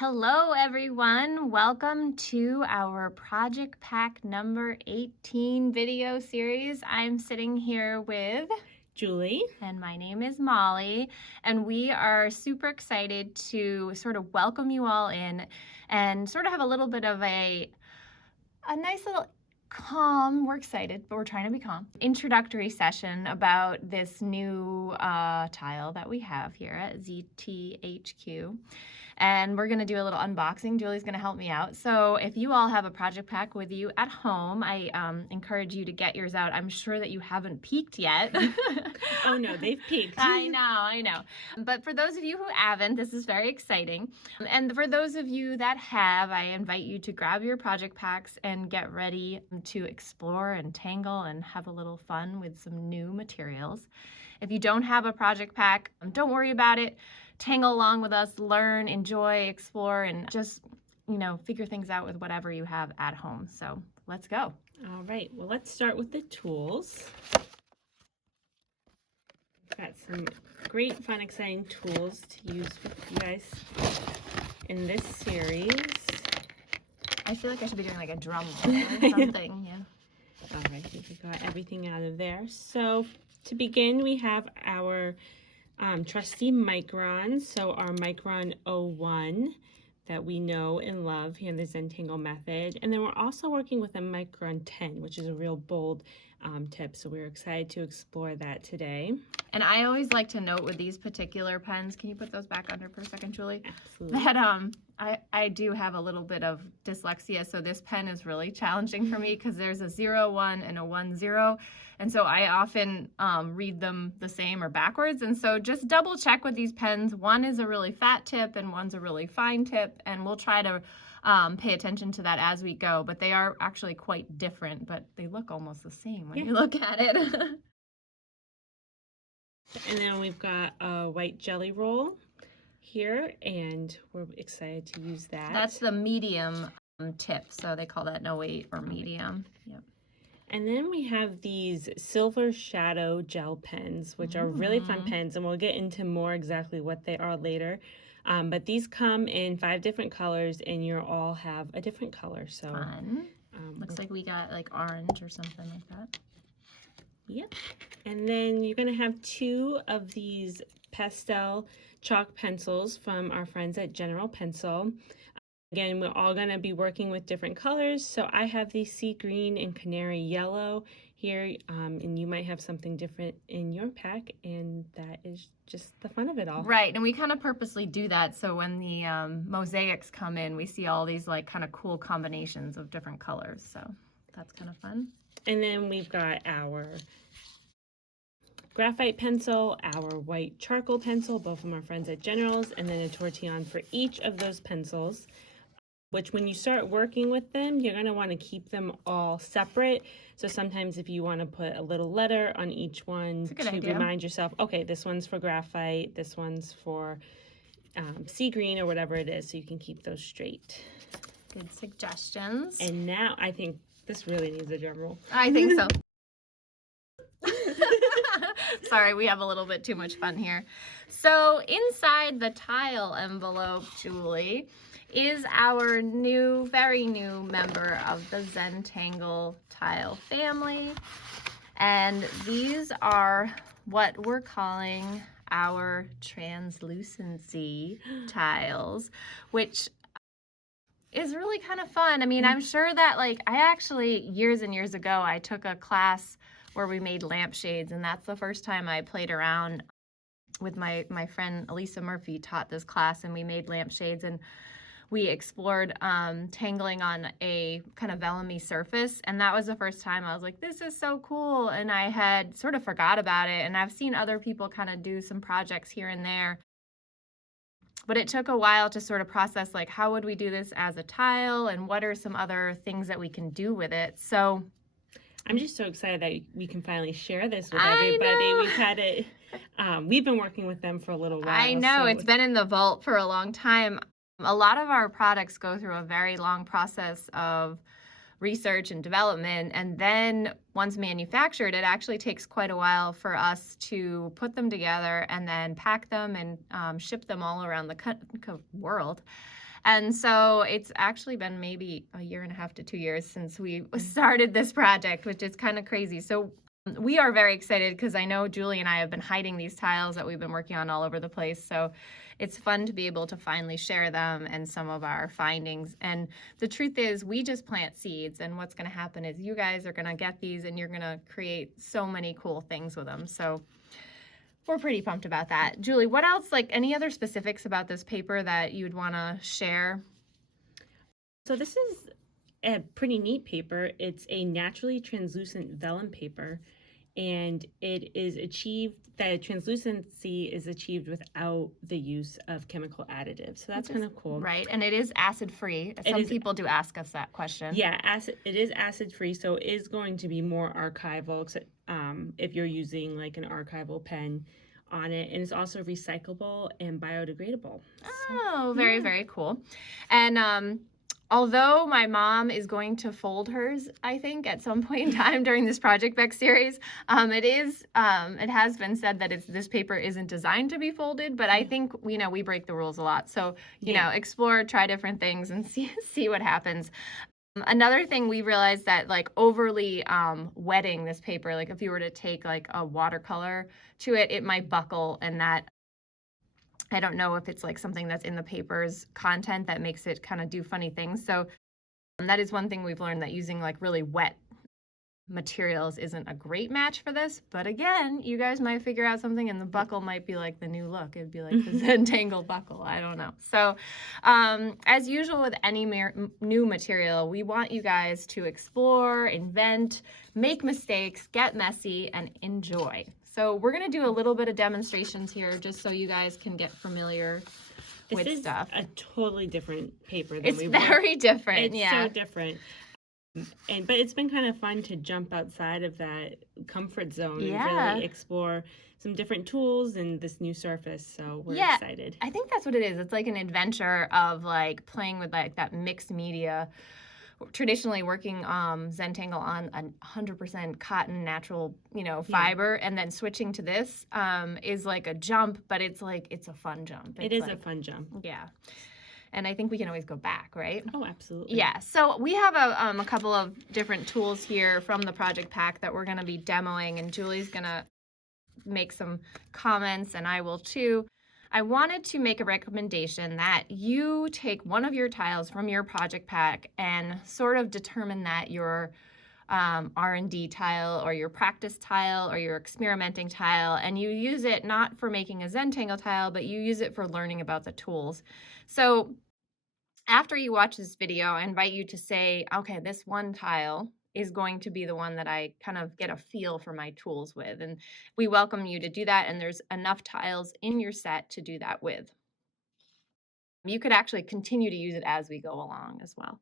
Hello everyone, welcome to our Project Pack number 18 video series. I'm sitting here with Julie. And my name is Molly, and we are super excited to sort of welcome you all in and sort of have a little bit of a nice little calm, we're excited, but we're trying to be calm, introductory session about this new tile that we have here at ZTHQ. And we're going to do a little unboxing. Julie's going to help me out. So if you all have a project pack with you at home, I encourage you to get yours out. I'm sure that you haven't peeked yet. Oh no, they've peeked. I know. But for those of you who haven't, this is very exciting. And for those of you that have, I invite you to grab your project packs and get ready to explore and tangle and have a little fun with some new materials. If you don't have a project pack, don't worry about it. Tangle along with us, learn, enjoy, explore, and just, figure things out with whatever you have at home. So let's go. All right, well, let's start with the tools. We've got some great, fun, exciting tools to use with you guys in this series. I feel like I should be doing like a drum roll or something. Yeah. All right, I think we got everything out of there. So to begin, we have our trusty micron. So our micron 01 that we know and love here in the Zentangle Method. And then we're also working with a micron 10, which is a real bold tip. So we're excited to explore that today. And I always like to note with these particular pens, can you put those back under for a second, Julie? Absolutely. That I do have a little bit of dyslexia, so this pen is really challenging for me because there's a 01 and a 10. And so I often read them the same or backwards. And so just double check with these pens. One is a really fat tip and one's a really fine tip. And we'll try to pay attention to that as we go. But they are actually quite different, but they look almost the same when you look at it. And then we've got a white jelly roll here, and we're excited to use that. That's the medium tip. So they call that 08 or medium. Yep. And then we have these silver shadow gel pens, which are really fun pens, and we'll get into more exactly what they are later. But these come in 5 different colors, and you all have a different color. So fun. Looks like we got like orange or something like that. Yep. And then you're going to have 2 of these pastel chalk pencils from our friends at General Pencil. Again, we're all going to be working with different colors. So I have the sea green and canary yellow here, and you might have something different in your pack, and that is just the fun of it all. Right, and we kind of purposely do that so when the mosaics come in, we see all these like kind of cool combinations of different colors. So that's kind of fun. And then we've got our graphite pencil, our white charcoal pencil, both from our friends at General's, and then a tortillon for each of those pencils, which when you start working with them, you're going to want to keep them all separate. So sometimes if you want to put a little letter on each one to remind yourself, okay, this one's for graphite, this one's for sea green or whatever it is, so you can keep those straight. Good suggestions. And now I think this really needs a drum roll. I think so. Sorry, we have a little bit too much fun here. So inside the tile envelope, Julie, is our very new member of the Zentangle tile family. And these are what we're calling our translucency tiles, which is really kind of fun. I mean, I'm sure that I actually years and years ago, I took a class where we made lampshades, and that's the first time I played around with my friend Elisa Murphy taught this class, and we made lampshades, and we explored tangling on a kind of vellum-y surface, and that was the first time I was like, this is so cool, and I had sort of forgot about it, and I've seen other people kind of do some projects here and there, but it took a while to sort of process how would we do this as a tile, and what are some other things that we can do with it. So I'm just so excited that we can finally share this with everybody. We've had it, we've been working with them for a little while. I know, so it's been in the vault for a long time. A lot of our products go through a very long process of research and development, and then once manufactured, it actually takes quite a while for us to put them together and then pack them and ship them all around the world. And so it's actually been maybe a year and a half to 2 years since we started this project, which is kind of crazy. So we are very excited because I know Julie and I have been hiding these tiles that we've been working on all over the place. So it's fun to be able to finally share them and some of our findings. And the truth is, we just plant seeds, and what's going to happen is you guys are going to get these and you're going to create so many cool things with them. So we're pretty pumped about that. Julie, what else, like any other specifics about this paper that you'd want to share? So this is a pretty neat paper. It's a naturally translucent vellum paper, and it is achieved, the translucency is achieved without the use of chemical additives. So that's kind of cool. Right, and it is acid-free. Some people do ask us that question. Yeah, it is acid-free, so it is going to be more archival, if you're using like an archival pen on it, and it's also recyclable and biodegradable. Oh, very, very cool. And although my mom is going to fold hers, I think, at some point in time during this Project Beck series, it has been said that this paper isn't designed to be folded, but I think, we break the rules a lot. So, explore, try different things and see what happens. Another thing we realized that like overly wetting this paper, like if you were to take like a watercolor to it, it might buckle, and that I don't know if it's like something that's in the paper's content that makes it kind of do funny things. So that is one thing we've learned, that using like really wet materials isn't a great match for this. But again, you guys might figure out something, and the buckle might be like the new look. It'd be like the Zentangle buckle. I don't know. So as usual with any new material, we want you guys to explore, invent, make mistakes, get messy, and enjoy. So we're going to do a little bit of demonstrations here just so you guys can get familiar with stuff. This is a totally different paper than it's very different. It's so different. But it's been kind of fun to jump outside of that comfort zone and really explore some different tools and this new surface. So we're excited. I think that's what it is. It's like an adventure of like playing with like that mixed media. Traditionally working Zentangle on 100% cotton natural, fiber, and then switching to this is like a jump, but it's a fun jump. It is a fun jump. Yeah. And I think we can always go back, right? Oh, absolutely. Yeah. So we have a couple of different tools here from the project pack that we're going to be demoing, and Julie's going to make some comments, and I will too. I wanted to make a recommendation that you take one of your tiles from your project pack and sort of determine that your R&D tile or your practice tile or your experimenting tile, and you use it not for making a Zentangle tile, but you use it for learning about the tools. So after you watch this video, I invite you to say, okay, this one tile is going to be the one that I kind of get a feel for my tools with. And we welcome you to do that. And there's enough tiles in your set to do that with. You could actually continue to use it as we go along as well.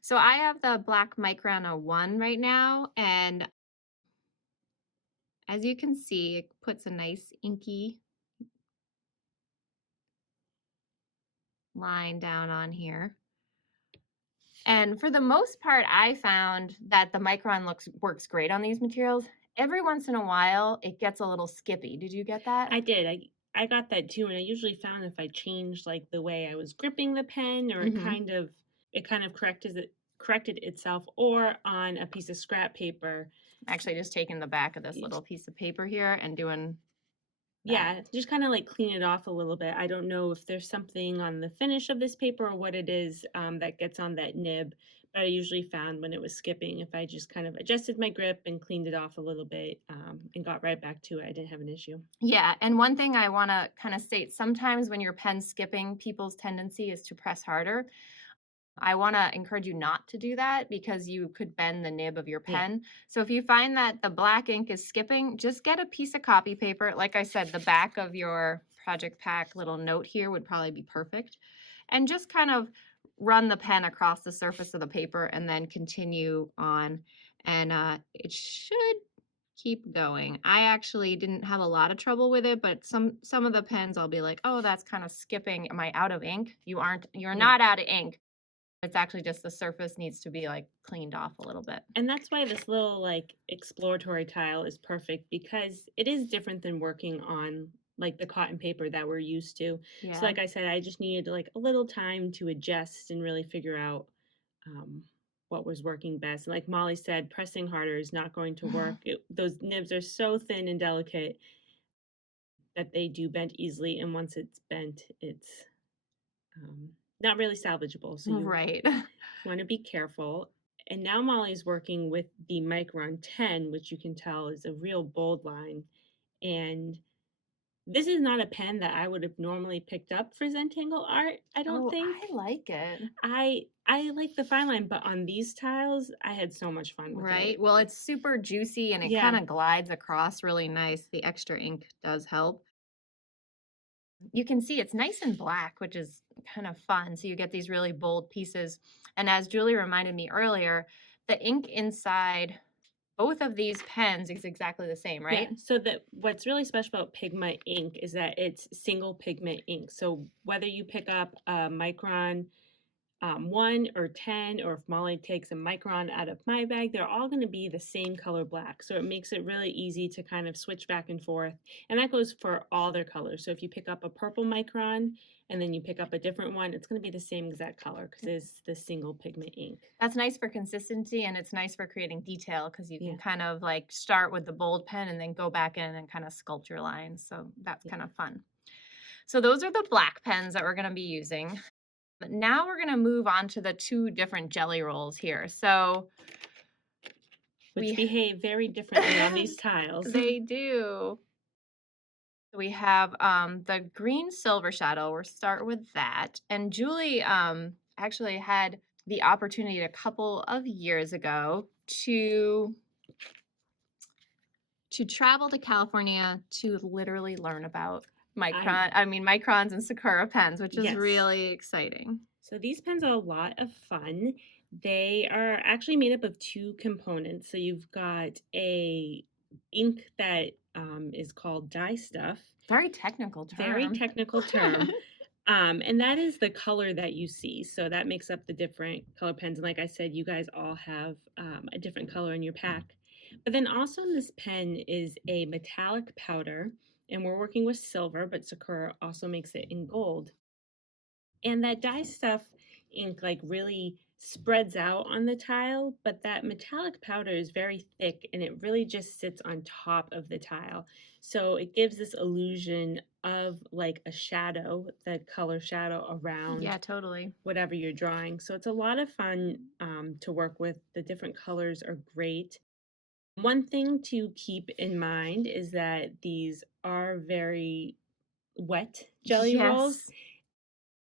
So I have the black micron 01 right now. And as you can see, it puts a nice inky line down on here. And for the most part, I found that the micron works great on these materials. Every once in a while, it gets a little skippy. Did you get that? I did. I got that too, and I usually found if I changed like the way I was gripping the pen, or it kind of corrected itself, or on a piece of scrap paper. Actually, just taking the back of this little piece of paper here and doing just kind of like clean it off a little bit. I don't know if there's something on the finish of this paper or what it is that gets on that nib, but I usually found when it was skipping, if I just kind of adjusted my grip and cleaned it off a little bit and got right back to it, I didn't have an issue. Yeah, and one thing I want to kind of state, sometimes when your pen's skipping, people's tendency is to press harder. I want to encourage you not to do that because you could bend the nib of your pen. So if you find that the black ink is skipping, just get a piece of copy paper. Like I said, the back of your project pack little note here would probably be perfect. And just kind of run the pen across the surface of the paper and then continue on. And it should keep going. I actually didn't have a lot of trouble with it, but some of the pens I'll be like, oh, that's kind of skipping. Am I out of ink? You're not out of ink. It's actually just the surface needs to be like cleaned off a little bit. And that's why this little like exploratory tile is perfect, because it is different than working on like the cotton paper that we're used to. Yeah. So like I said, I just needed like a little time to adjust and really figure out what was working best. And like Molly said, pressing harder is not going to work. Those nibs are so thin and delicate that they do bend easily, and once it's bent, it's not really salvageable. So you Right. want to be careful. And now Molly's working with the Micron 10, which you can tell is a real bold line. And this is not a pen that I would have normally picked up for Zentangle art, I don't Oh, think. I like it. I like the fine line, but on these tiles, I had so much fun with Right. it. Well, it's super juicy and it Yeah. kind of glides across really nice. The extra ink does help. You can see it's nice and black, which is kind of fun. So you get these really bold pieces. And as Julie reminded me earlier, the ink inside both of these pens is exactly the same, right? Yeah. So that what's really special about Pigma ink is that it's single pigment ink. So whether you pick up a Micron 1 or 10, or if Molly takes a micron out of my bag, they're all going to be the same color black. So it makes it really easy to kind of switch back and forth. And that goes for all their colors. So if you pick up a purple micron and then you pick up a different one, it's going to be the same exact color because it's the single pigment ink. That's nice for consistency and it's nice for creating detail because you can Yeah. kind of like start with the bold pen and then go back in and kind of sculpt your lines. So that's kind of fun. So those are the black pens that we're going to be using. But now we're going to move on to the two different jelly rolls here. So Which behave very differently on these tiles. They do. We have the green silver shadow. We'll start with that. And Julie actually had the opportunity a couple of years ago to travel to California to literally learn about microns and Sakura pens, which is Yes. really exciting. So these pens are a lot of fun. They are actually made up of two components. So you've got a ink that is called dye stuff. Very technical term. Very technical term. And that is the color that you see. So that makes up the different color pens. And like I said, you guys all have a different color in your pack. But then also in this pen is a metallic powder. And we're working with silver, but Sakura also makes it in gold. And that dye stuff ink like really spreads out on the tile, but that metallic powder is very thick and it really just sits on top of the tile. So it gives this illusion of like a shadow, the color shadow around totally. whatever you're drawing. So it's a lot of fun to work with. The different colors are great. One thing to keep in mind is that these are very wet jelly rolls.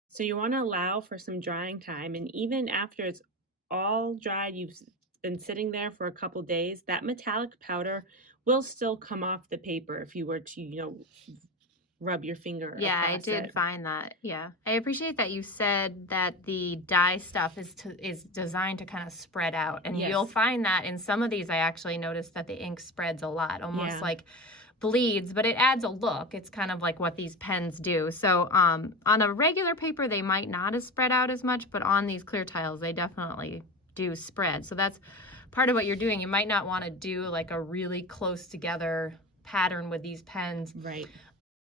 So you want to allow for some drying time. And even after it's all dried, you've been sitting there for a couple days, that metallic powder will still come off the paper if you were to, rub your finger across it. I did find that. Yeah. I appreciate that you said that the dye stuff is designed to kind of spread out. And you'll find that in some of these, I actually noticed that the ink spreads a lot, almost like bleeds, but it adds a look. It's kind of like what these pens do. So on a regular paper, they might not have spread out as much, but on these clear tiles, they definitely do spread. So that's part of what you're doing. You might not want to do like a really close together pattern with these pens. Right.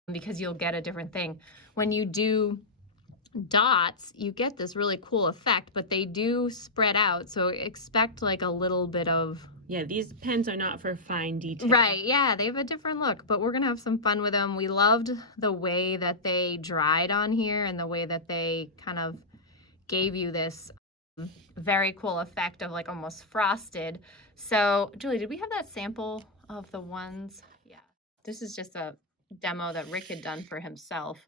Because you'll get a different thing. When you do dots, you get this really cool effect, but they do spread out. So expect like a little bit of... Yeah, these pens are not for fine detail. Right, yeah, they have a different look, but we're going to have some fun with them. We loved the way that they dried on here and the way that they kind of gave you this very cool effect of like almost frosted. So, Julie, did we have that sample of the ones? Yeah, this is just a demo that Rick had done for himself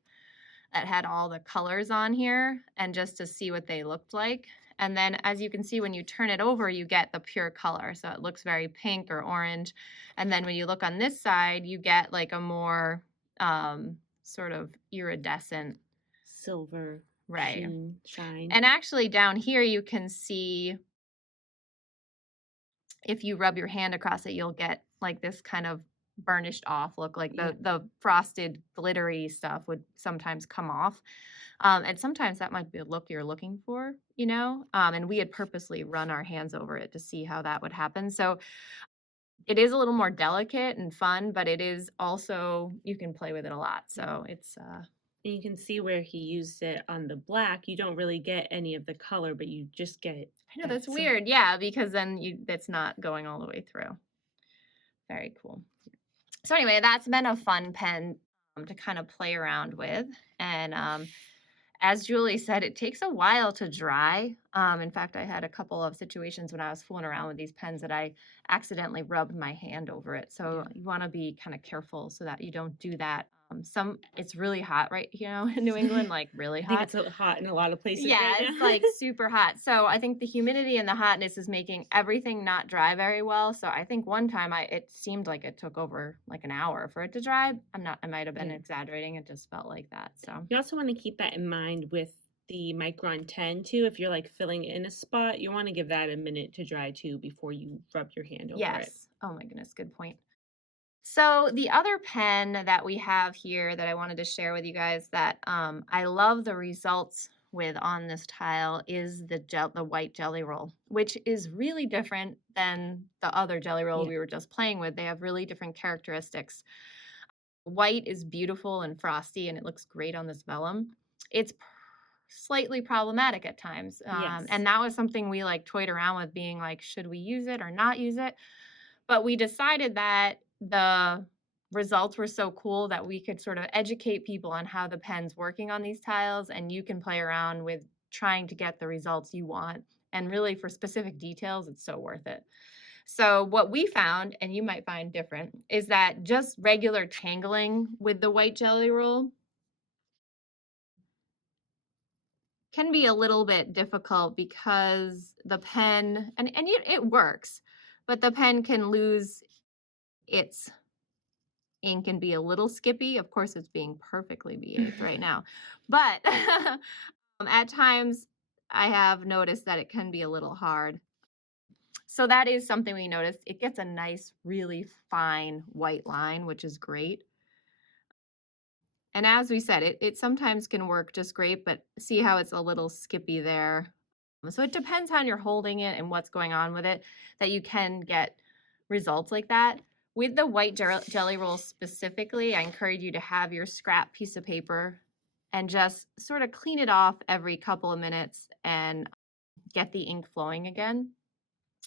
that had all the colors on here and just to see what they looked like. And then as you can see, when you turn it over, you get the pure color. So it looks very pink or orange. And then when you look on this side, you get like a more sort of iridescent silver shine. And actually down here, you can see if you rub your hand across it, you'll get like this kind of burnished off look, like the frosted glittery stuff would sometimes come off. And sometimes that might be a look you're looking for, and we had purposely run our hands over it to see how that would happen. So it is a little more delicate and fun, but it is also, you can play with it a lot. So it's, And you can see where he used it on the black. You don't really get any of the color, but you just get I know that's weird. Yeah, because then that's not going all the way through. Very cool. So anyway, that's been a fun pen to kind of play around with. And as Julie said, it takes a while to dry. In fact, I had a couple of situations when I was fooling around with these pens that I accidentally rubbed my hand over it. So you want to be kind of careful so that you don't do that. It's really hot right here in New England, like really I think hot. it's hot in a lot of places Yeah, right it's now. like super hot. So I think the humidity and the hotness is making everything not dry very well. So I think one time it seemed like it took over like an hour for it to dry. I might have been exaggerating. It just felt like that. So you also want to keep that in mind with the micron 10 too. If you're like filling in a spot, you want to give that a minute to dry too before you rub your hand over it. yes. Oh my goodness, good point. So the other pen that we have here that I wanted to share with you guys that I love the results with on this tile is the white jelly roll, which is really different than the other jelly roll we were just playing with. They have really different characteristics. White is beautiful and frosty and it looks great on this vellum. It's slightly problematic at times. And that was something we like toyed around with, being like, should we use it or not use it? But we decided that the results were so cool that we could sort of educate people on how the pen's working on these tiles, and you can play around with trying to get the results you want. And really, for specific details, it's so worth it. So what we found, and you might find different, is that just regular tangling with the white jelly roll can be a little bit difficult because the pen, and it works, but the pen can lose its ink and be a little skippy. Of course, it's being perfectly behaved right now. But at times, I have noticed that it can be a little hard. So that is something we noticed. It gets a nice, really fine white line, which is great. And as we said, it sometimes can work just great, but see how it's a little skippy there. So it depends how you're holding it and what's going on with it, that you can get results like that. With the white jelly roll specifically, I encourage you to have your scrap piece of paper and just sort of clean it off every couple of minutes and get the ink flowing again.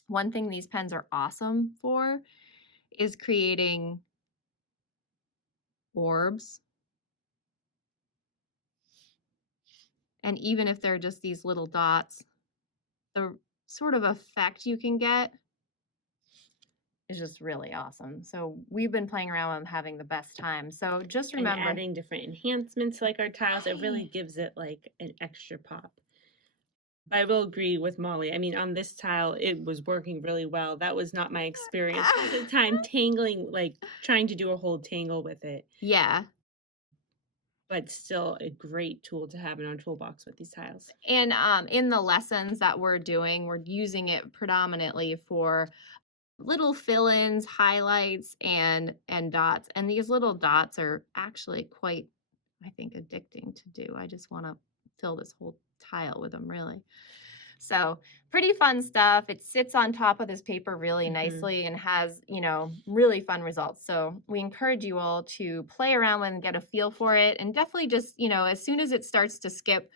One thing these pens are awesome for is creating orbs. And even if they're just these little dots, the sort of effect you can get is just really awesome. So we've been playing around and having the best time. So just remember, and adding different enhancements like our tiles, it really gives it like an extra pop. But I will agree with Molly. I mean, on this tile, it was working really well. That was not my experience at the time, tangling, like trying to do a whole tangle with it. Yeah. But still a great tool to have in our toolbox with these tiles. And in the lessons that we're doing, we're using it predominantly for little fill-ins, highlights, and dots. And these little dots are actually quite, I think, addicting to do. I just want to fill this whole tile with them, really. So pretty fun stuff. It sits on top of this paper really nicely and has, really fun results. So we encourage you all to play around with and get a feel for it. And definitely just, as soon as it starts to skip,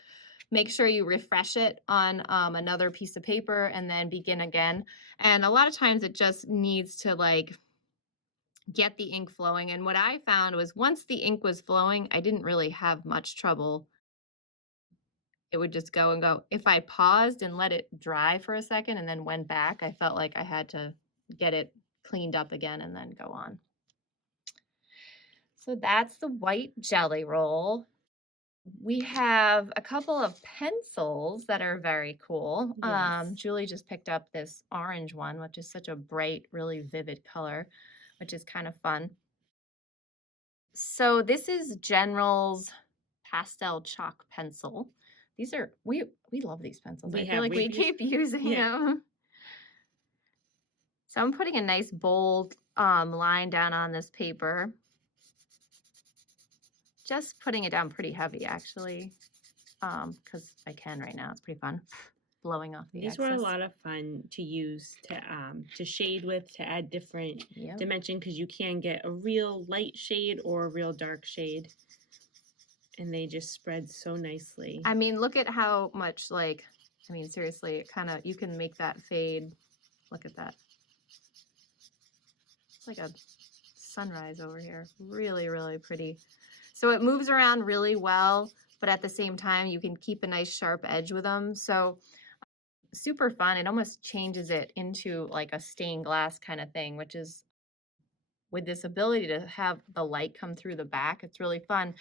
make sure you refresh it on another piece of paper and then begin again. And a lot of times it just needs to get the ink flowing. And what I found was once the ink was flowing, I didn't really have much trouble. It would just go and go. If I paused and let it dry for a second and then went back, I felt like I had to get it cleaned up again and then go on. So that's the white jelly roll. We have a couple of pencils that are very cool. Yes. Julie just picked up this orange one, which is such a bright, really vivid color, which is kind of fun. So this is General's Pastel Chalk Pencil. These are, we love these pencils. I feel like we keep using them. So I'm putting a nice bold line down on this paper. Just putting it down pretty heavy, actually, because I can right now. It's pretty fun. blowing off the These excess. were a lot of fun to use to shade with, to add different Yep. dimension, because you can get a real light shade or a real dark shade, and they just spread so nicely. I mean, look at how much, like, I mean, seriously, it kind of, you can make that fade. Look at that. It's like a sunrise over here. Really, really pretty. So it moves around really well, but at the same time, you can keep a nice sharp edge with them. So super fun. It almost changes it into like a stained glass kind of thing, which is, with this ability to have the light come through the back, it's really fun.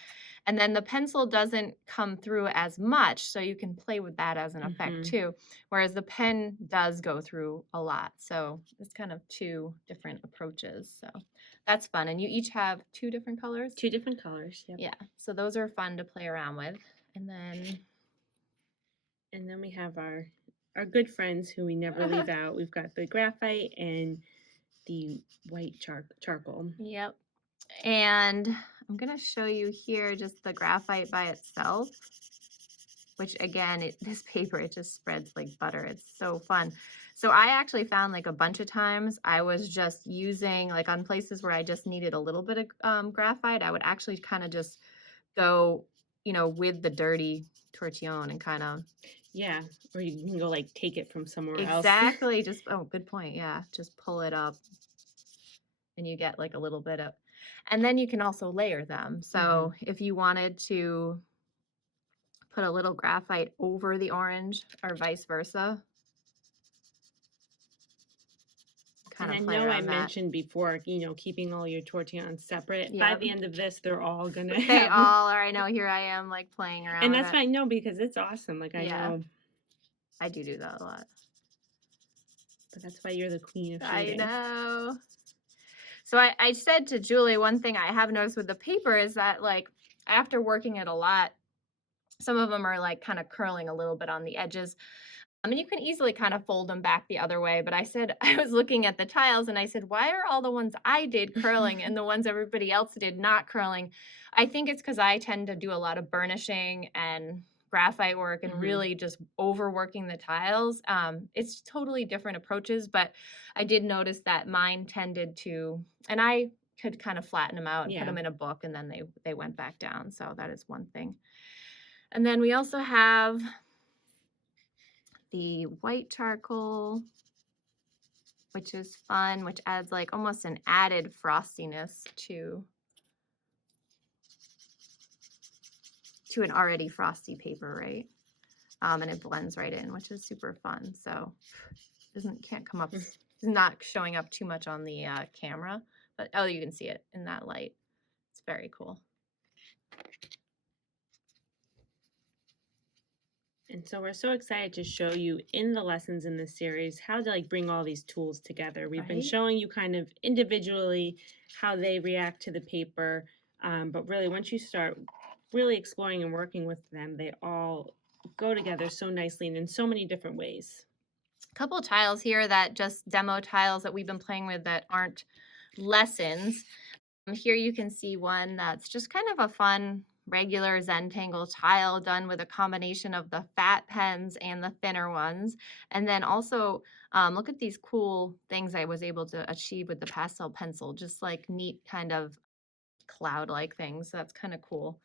And then the pencil doesn't come through as much, so you can play with that as an effect too. Whereas the pen does go through a lot. So it's kind of two different approaches. So that's fun. And you each have two different colors? 2 different colors, yep. Yeah. So those are fun to play around with. And then we have our good friends who we never leave out. We've got the graphite and the white charcoal. Yep. And I'm going to show you here just the graphite by itself, which again, this paper, it just spreads like butter. It's so fun. So I actually found like a bunch of times I was just using, like on places where I just needed a little bit of graphite, I would actually kind of just go, you know, with the dirty tortillon and kind of. Yeah, or you can go like take it from somewhere else. Exactly. Just, oh, good point. Yeah, just pull it up. And you get like a little bit of, and then you can also layer them. So if you wanted to put a little graphite over the orange or vice versa. And I know I mentioned before, you know, keeping all your tortillons separate. Yep. By the end of this, they're all going to They all are. I know, here I am like playing around. And that's fine. No, because it's awesome. Like, I know. I do that a lot. But that's why you're the queen of shading. I know. So I said to Julie, one thing I have noticed with the paper is that, like, after working it a lot, some of them are like kind of curling a little bit on the edges. I mean, you can easily kind of fold them back the other way, but I said, I was looking at the tiles and I said, why are all the ones I did curling and the ones everybody else did not curling? I think it's because I tend to do a lot of burnishing and graphite work and really just overworking the tiles. It's totally different approaches, but I did notice that mine tended to, and I could kind of flatten them out and put them in a book, and then they went back down. So that is one thing. And then we also have the white charcoal, which is fun, which adds like almost an added frostiness to an already frosty paper, right? And it blends right in, which is super fun. So can't come up, it's not showing up too much on the camera, but oh, you can see it in that light. It's very cool. And so we're so excited to show you in the lessons in this series how to like bring all these tools together. We've been showing you kind of individually how they react to the paper, but really once you start really exploring and working with them, they all go together so nicely and in so many different ways. A couple of tiles here that just demo tiles that we've been playing with that aren't lessons. Here you can see one that's just kind of a fun regular Zentangle tile done with a combination of the fat pens and the thinner ones. And then also look at these cool things I was able to achieve with the pastel pencil, just like neat kind of cloud-like things. So that's kind of cool.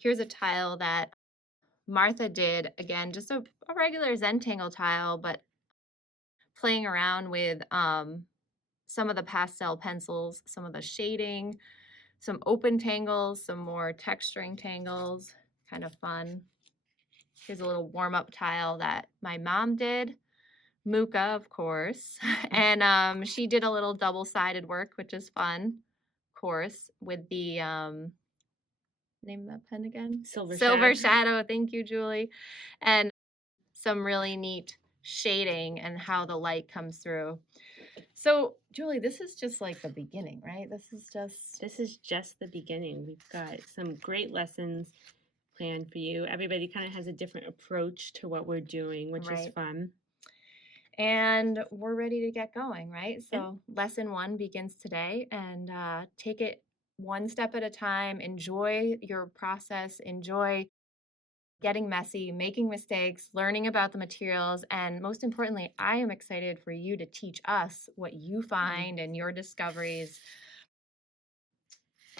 Here's a tile that Martha did, again, just a regular Zentangle tile, but playing around with some of the pastel pencils, some of the shading, some open tangles, some more texturing tangles, kind of fun. Here's a little warm-up tile that my mom did, Muka, of course, and she did a little double-sided work, which is fun, of course, with the, name of that pen again? Silver Shadow, thank you, Julie, and some really neat shading and how the light comes through. So, Julie, this is just like the beginning, right? This is just the beginning. We've got some great lessons planned for you. Everybody kind of has a different approach to what we're doing, which is fun. And we're ready to get going, right? So lesson 1 begins today, and take it one step at a time. Enjoy your process. Enjoy getting messy, making mistakes, learning about the materials, and most importantly, I am excited for you to teach us what you find and your discoveries.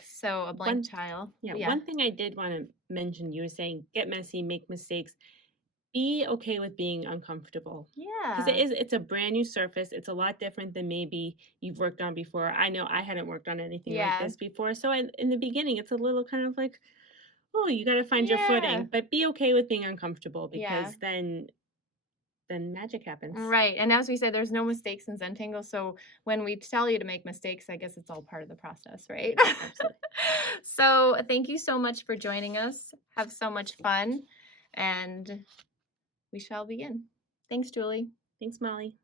So a blank tile. One thing I did want to mention, you were saying get messy, make mistakes. Be okay with being uncomfortable. Because Yeah. it's a brand new surface. It's a lot different than maybe you've worked on before. I know I hadn't worked on anything like Yeah. this before. So in the beginning, it's a little kind of like, oh, you got to find your Yeah. footing. But be okay with being uncomfortable Yeah. because then magic happens. Right. And as we said, there's no mistakes in Zentangle. So when we tell you to make mistakes, I guess it's all part of the process, right? Absolutely. So thank you so much for joining us. Have so much fun. And we shall begin. Thanks, Julie. Thanks, Molly.